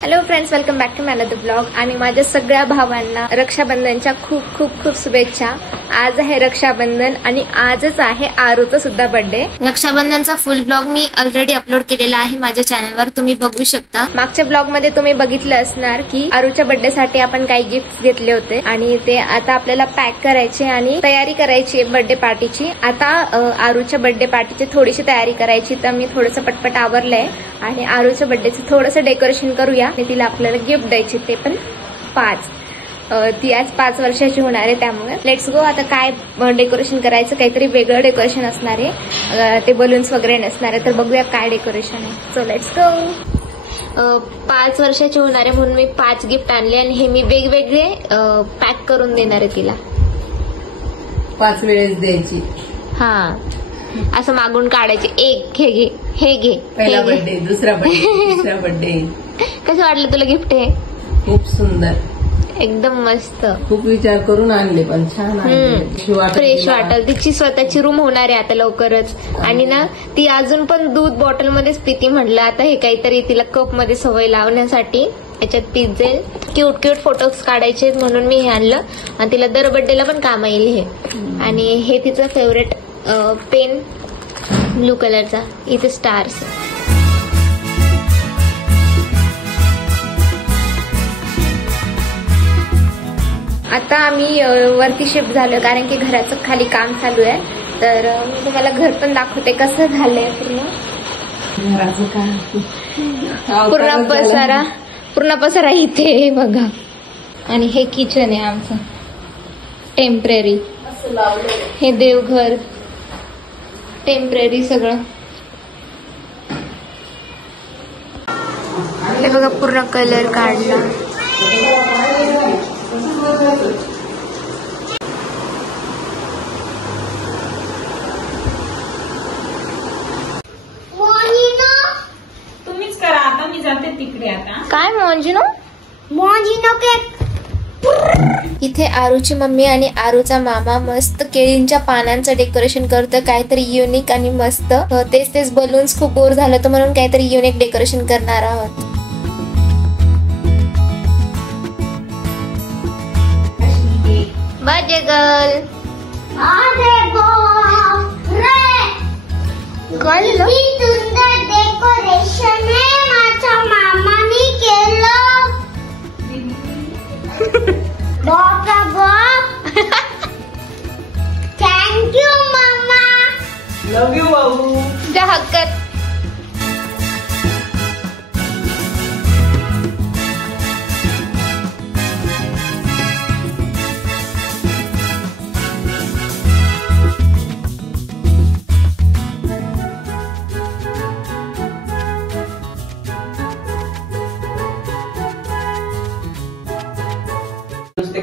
Hello friends, welcome back to my another blog. आणि माझ्या सगळ्या भावांना रक्षाबंधनच्या खूप खूप खूप शुभेच्छा. आज आहे रक्षाबंधन आणि आजच आहे आरूचा सुद्धा बर्थडे. रक्षाबंधनचा फुल ब्लॉग मी ऑलरेडी अपलोड केलेला आहे माझ्या चॅनलवर, तुम्ही बघू शकता. मागच्या ब्लॉग मध्ये तुम्ही बघितलं असणार की आरूच्या बर्थडे साठी आपण काही गिफ्ट घेतले होते आणि ते आता आपल्याला पॅक करायचे आणि तयारी करायची बर्थडे पार्टीची. आता आरूच्या बर्थडे पार्टीची थोडीशी तयारी करायची, तर मी थोडंसं पटपट आवरलंय आणि आरूच्या बर्थडेचं थोडंसं डेकोरेशन करूया. तिला आपल्याला गिफ्ट द्यायची, ते पण 5. ती आज 5 वर्षाची होणार आहे, त्यामुळे लेट्स गो. आता काय डेकोरेशन करायचं, काहीतरी वेगळं डेकोरेशन असणार आहे, ते बलून्स वगैरे नसणार आहे, तर बघूया काय डेकोरेशन आहे. So let's go. 5 वर्षाची होणार आहे म्हणून मी 5 गिफ्ट आणले आणि हे मी वेगवेगळे पॅक करून देणार आहे तिला. 5 वेळेस द्यायची. हा, असं मागून काढायचे. एक हे घे, हे घे, पहिला बर्थडे, दुसरा बर्थडे, तिसरा बर्थडे. कसं वाटलं तुला गिफ्ट? हे खूप सुंदर, एकदम मस्त. खूप विचार करून आणले, पण छान फ्रेश वाटेल. तिची स्वतःची रूम होणार आहे आता लवकरच. आणि ना ती अजून पण दूध बॉटल मध्येच पिती. म्हटलं आता हे काहीतरी तिला कप मध्ये सवय लावण्यासाठी याच्यात पिझेल. क्यूट क्यूट फोटोज काढायचे म्हणून मी हे आणलं आणि तिला दर बर्थडेला पण काम येईल हे. आणि हे तिचं फेवरेट पेन, ब्लू कलरचा, इथे स्टार्स. आता आम्ही वरती शिफ्ट झालो कारण की घराचं खाली काम चालू आहे. तर मी तुम्हाला घर पण दाखवते कसं झालंय पूर्ण. घराचं काम, पूर्ण पसारा इथे बघा. आणि हे किचन आहे आमचं टेम्पररी. हे देवघर टेम्पररी सगळं. हे बघा पूर्ण कलर काढला. तुम्हीच करा आता, मी जाते तिकडे आता. काय मोंजिनो केक. इथे आरूची मम्मी आणि आरूचा मामा मस्त केळींच्या पानांचं डेकोरेशन करतं, काहीतरी युनिक आणि मस्त. तेच बलून्स खूप बोर झालं तर म्हणून काहीतरी युनिक डेकोरेशन करणार आहोत. Birthday girl. सुंदर डेकोरेशन आहे माझ्या मामाने केलं. बाबा बाप, थँक्यू मामा. लव यू बाबू. तुझ्या हक्कात.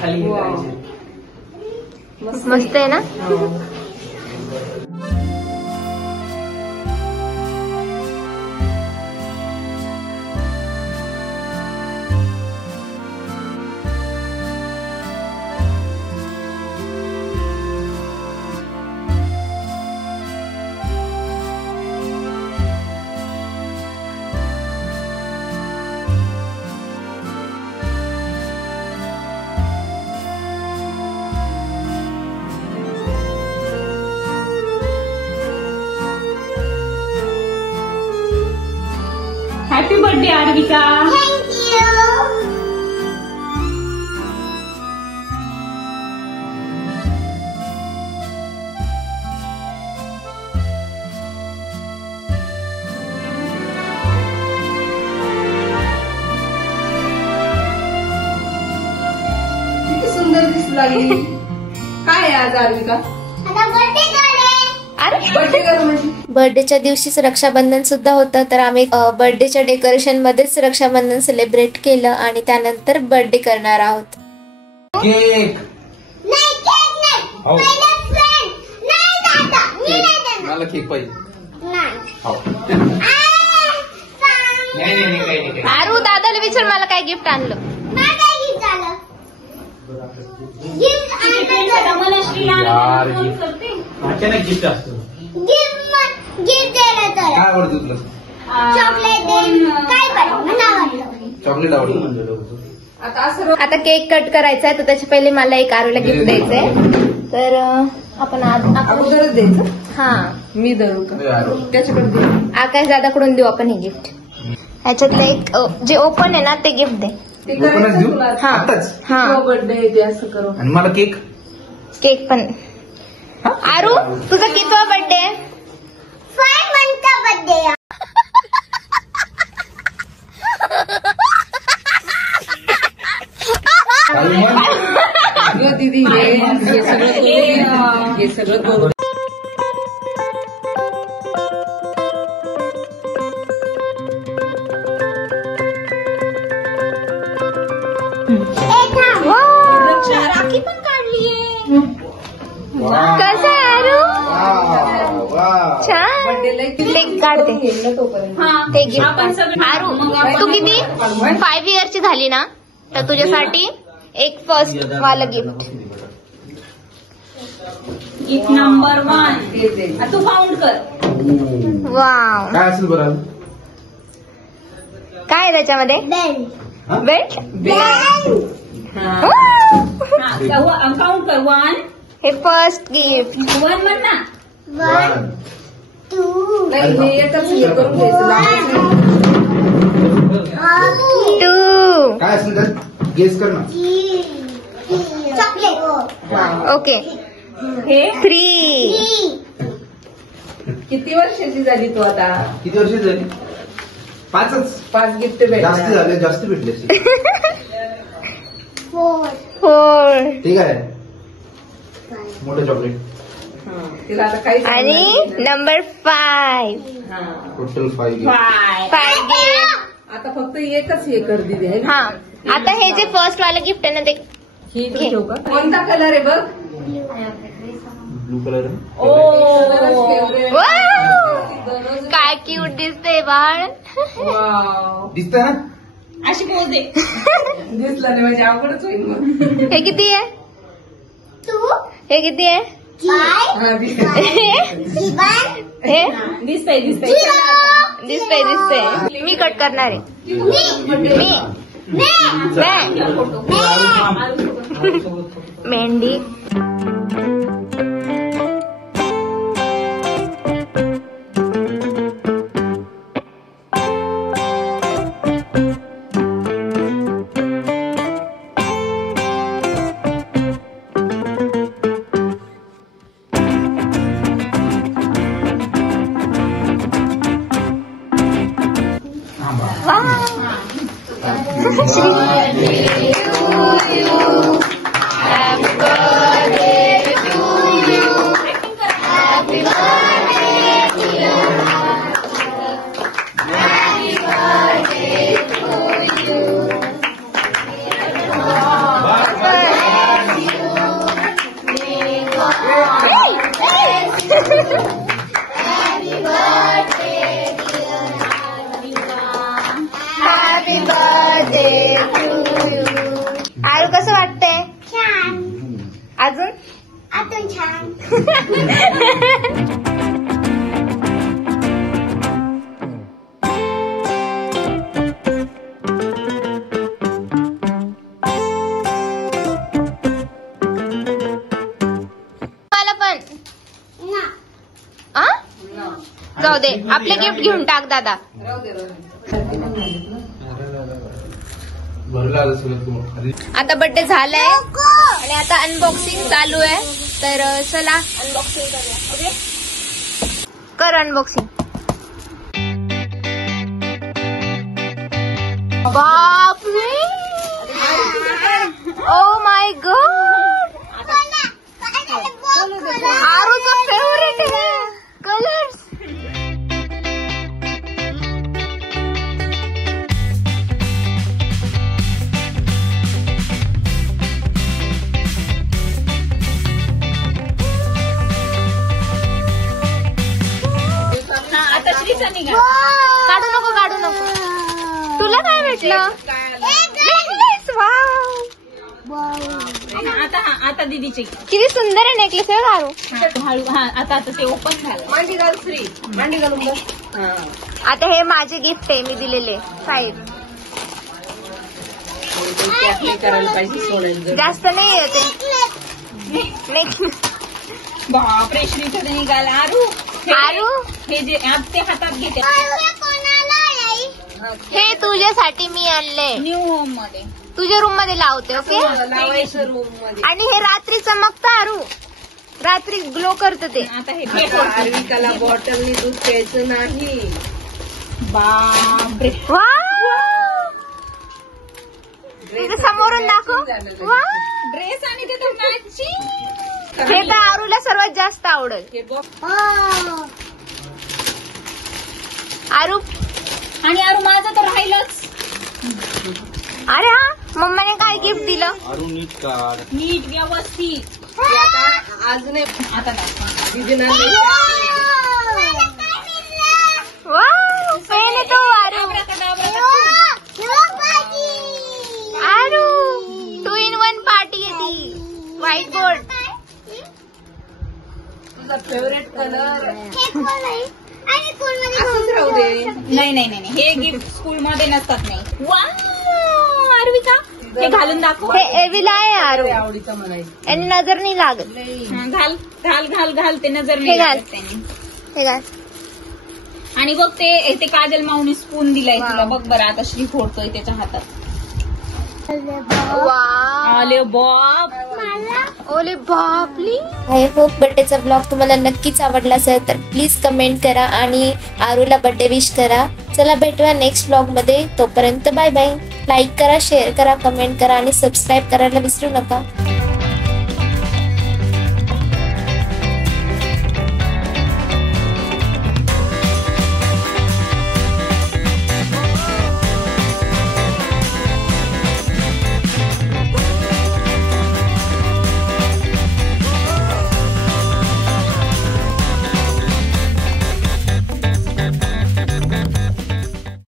खाली मस्त आहे ना. Happy birthday Aarvika. थँक्यू. किती सुंदर दिसू लागली. काय आहे आज आर्विका? आता बर्थडे गर्ल. बर्थडे गर्ल म्हणजे बर्थडेच्या दिवशीच रक्षाबंधन सुद्धा होतं, तर आम्ही बर्थडेच्या डेकोरेशन मध्येच रक्षाबंधन सेलिब्रेट केलं आणि त्यानंतर बर्थडे करणार आहोत. केक. नाही केक नाही. हो. पहिला फ्रेंड. नाही दादा, मी नाही देणार. मला केक पाहिजे. नाही. हो. नाही. आरू, दादाला विचार मला काय गिफ्ट आणलं. नाही काय गिफ्ट झालं. गिफ्ट आणलं. मला श्रीला यार, फोन gift. करते. अचानक गिफ्ट असतं. गिफ्ट दिलं तर काय आवडतं तुला? चॉकलेट दे. काय पण मला आवडलं. चॉकलेट आवडतं. आता असं आता केक कट करायचा आहे, तर त्याच्या पहिले मला एक आरूला गिफ्ट द्यायचंय. तर आपण अगोदरच द्यायचं. हा मी धरू का त्याच्याकडे दे. आकाश दादाकडून देऊ आपण हे गिफ्ट. ह्याच्यातलं एक जे ओपन आहे ना ते गिफ्ट दे. ते लोकांना करायचं देऊ? तुला. हा आताच? हा बर्थडे ते असं करू. आणि मला केक. केक पण. आरू तुझा कितवा बर्थडे आहे? 5 मंथचा बर्थडे. अगं दीदी हे सगळं हे सगळं बघ. रक्षा राखी पण काढलीये. कसं आहे आरू? छान. बर्थडेला ते काढते. घेतलं तोपर्यंत. हा ते आपण गिफ्ट. सगळे आरू तू किती 5 इयरची झाली ना, तर तुझ्यासाठी एक फर्स्ट वाला गिफ्ट. Gift number 1. ते दे. तू फाउंड कर. वाव. काय असेल बरं? काय आहे त्याच्यामध्ये? बेल्ट. हा. काउंट कर. 1 हे फर्स्ट गिफ्ट. 1 म्हण ना. 1 2 नाही हे एकच हे करून घ्यायचं. लावायचं. 2. काय असेल तर गेस कर ना. चॉकलेट. ओके. हे 3. किती वर्षाची झाली तू आता? किती वर्ष झाली? 5च. 5 गिफ्ट जास्त भेटले. झाले, जास्त भेटले असते. 4 4. ठीक आहे. मोठं चॉकलेट. तिला आता काही आणि नंबर 5. हा. टोटल 5. 5 गिफ्ट. आता फक्त एकच हे कर दिली आहे ना. हा. आता हे जे फर्स्ट वाला गिफ्ट आहे ना ते ही इकडे ठेवू का? कोणता कलर आहे बघ? Blue colour. वाव! काय क्यूट दिसते बाळ. वाव. दिसत ना? अशी पोज दे. दिसला नाही म्हणजे अवघडच होईल मग. हे किती आहे? 2 हे किती आहे? 5 हा, दिसला. 7 हे दिसतंय 0 दिसतंय. मी कट करणार आहे. मी mehndi. Happy birthday to you. Aaru कसं वाटतंय? छान. अजून अजून छान. मला पण ना. आ? जाऊ दे, आपले गिफ्ट घेऊन टाक दादा. राहू दे, राहू दे. भरला सगळं तू. आता बर्थडे झालाय आणि आता अनबॉक्सिंग चालू आहे. तर चला अनबॉक्सिंग करूया. ओके, कर अनबॉक्सिंग. बापरे, ओ माय गॉड. आरूचा फेवरेट आहे कलर्स. आता श्रीचा निघा. काढू नको, काढू नको. तुला काय भेटलं? नेकलेस. वाव, आता दीदीचे किती सुंदर आहे नेकलेस आहे काढू. हळू. आता ते ओपन झालं. मांडी घाल श्री, मांडी घालून बघ. हा. आता हे माझे गिफ्ट आहे, मी दिलेले 5. हे करायला पाहिजे सोडायला. जास्त नाही येते. बापरे श्रीचं ते निघाल. आरू आरू हे जे ऍप ते हातात घेते हे तुझ्यासाठी मी आणले. न्यू होम मध्ये. तुझ्या रूम मध्ये लावते. ओके. लावायचं रूम मध्ये. आणि हे रात्री चमकतं आरू. रात्री ग्लो करतं ते. आता हे आता आर्विकाला बॉटलनी दूध प्यायचं नाही. बापरे. तुझं समोरून दाखव. वा. ड्रेस आणि ते तर मॅचिंग. हे तर आरूला सर्वात जास्त आवडेल. हे बघ आरू आणि आरू माझं तर राहिलंच. अरे हा मम्माने काय गिफ्ट दिलं. आरू नीट काढ. नीट व्यवस्थित. आज नाही आता नाही. दीदीना वाव, पेन आहे तो आरू. आरू 2-in-1 पार्टी आहे ती. White board. तुझा फेवरेट कलर नाही नाही नाही हे गिफ्ट स्कूल मध्ये नसतात. नाही. वाव आर्विका हे घालून दाखव. हे एविला आहे आरू. आवडीचं म्हणायचं. आणि नजर नाही लागत. हा, घाल घाल घाल घाल ते नजर हे नाही घाल. लागत त्याने. हे काय आणि बघ ते काजल माऊनी स्पून दिलाय तुला. बघ बरं आता श्री फोडतोय त्याच्या हातात. आले बाप. ओले बापली. आय होप बर्थडेचा ब्लॉग तुम्हाला नक्कीच आवडला असेल तर प्लीज कमेंट करा आणि आरूला बर्थडे विश करा. चला भेटूया नेक्स्ट ब्लॉग मध्ये. तोपर्यंत बाय बाय. लाईक करा, शेअर करा, कमेंट करा आणि सबस्क्राईब करायला विसरू नका.